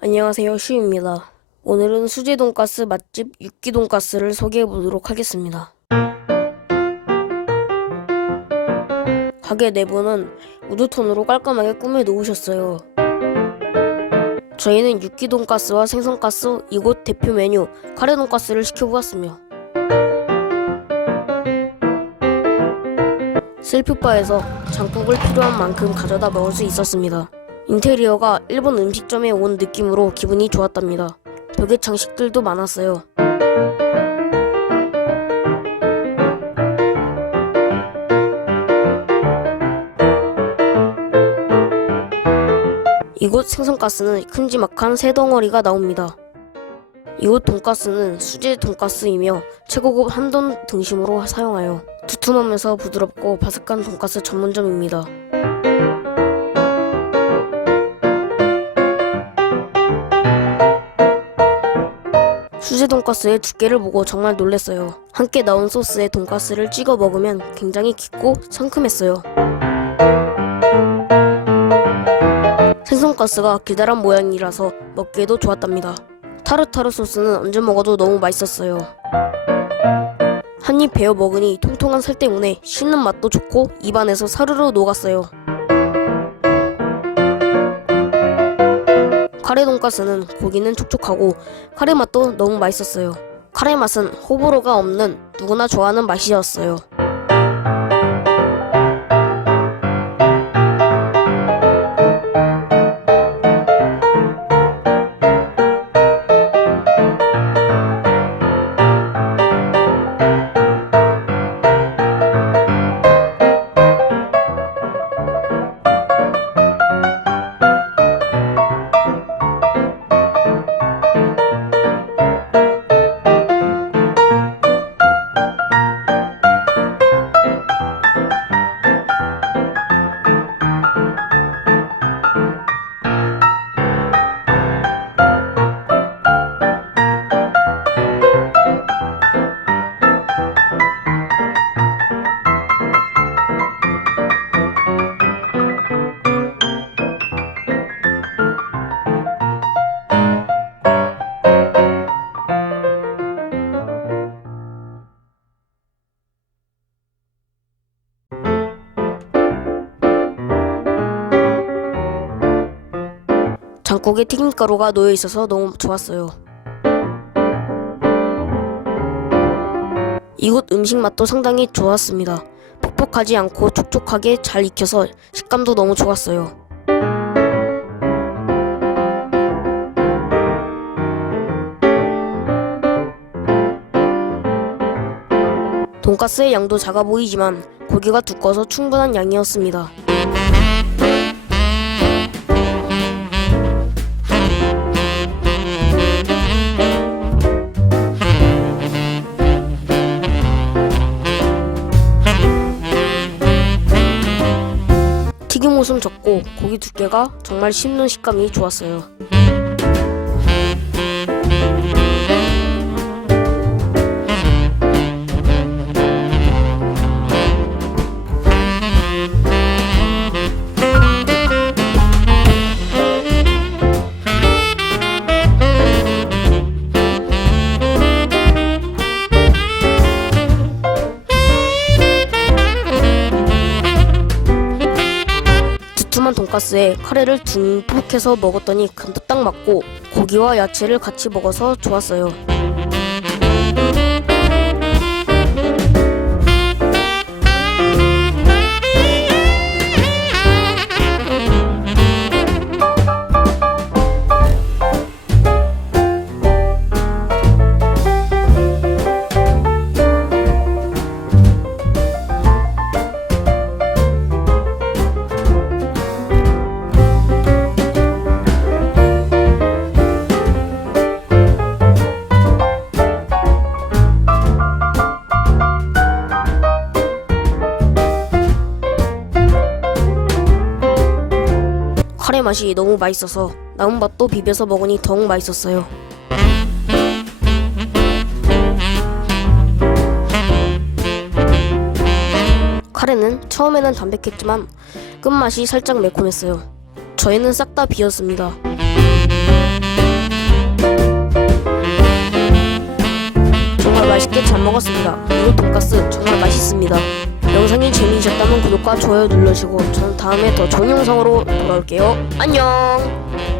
안녕하세요 슈입니다. 오늘은 수제 돈가스 맛집 육기 돈가스를 소개해 보도록 하겠습니다. 가게 내부는 우드톤으로 깔끔하게 꾸며 놓으셨어요. 저희는 육기 돈가스와 생선가스 이곳 대표 메뉴 카레 돈가스를 시켜보았으며 셀프바에서 장국을 필요한 만큼 가져다 먹을 수 있었습니다. 인테리어가 일본 음식점에 온 느낌으로 기분이 좋았답니다. 벽에 장식들도 많았어요. 이곳 생선가스는 큼지막한 새 덩어리가 나옵니다. 이곳 돈가스는 수제 돈가스이며 최고급 한돈 등심으로 사용하여 두툼하면서 부드럽고 바삭한 돈가스 전문점입니다. 수제 돈가스의 두께를 보고 정말 놀랐어요. 함께 나온 소스에 돈가스를 찍어 먹으면 굉장히 깊고 상큼했어요. 생선가스가 기다란 모양이라서 먹기에도 좋았답니다. 타르타르 소스는 언제 먹어도 너무 맛있었어요. 한 입 베어 먹으니 통통한 살 때문에 씹는 맛도 좋고 입안에서 사르르 녹았어요. 카레 돈가스는 고기는 촉촉하고 카레 맛도 너무 맛있었어요. 카레 맛은 호불호가 없는 누구나 좋아하는 맛이었어요. 장국에 튀김가루가 놓여 있어서 너무 좋았어요. 이곳 음식 맛도 상당히 좋았습니다. 퍽퍽하지 않고 촉촉하게 잘 익혀서 식감도 너무 좋았어요. 돈가스의 양도 작아 보이지만 고기가 두꺼서 충분한 양이었습니다. 튀김옷은 적고 고기 두께가 정말 씹는 식감이 좋았어요. 돈가스에 카레를 듬뿍 해서 먹었더니 간도 딱 맞고 고기와 야채를 같이 먹어서 좋았어요. 카레 맛이 너무 맛있어서 나물밥도 비벼서 먹으니 더욱 맛있었어요. 카레는 처음에는 담백했지만 끝맛이 살짝 매콤했어요. 저희는 싹 다 비었습니다. 정말 맛있게 잘 먹었습니다. 이곳 돈가스 정말 맛있습니다. 영상이 재미있었다면 구독과 좋아요 눌러주시고 저는 다음에 더 좋은 영상으로 돌아올게요. 안녕!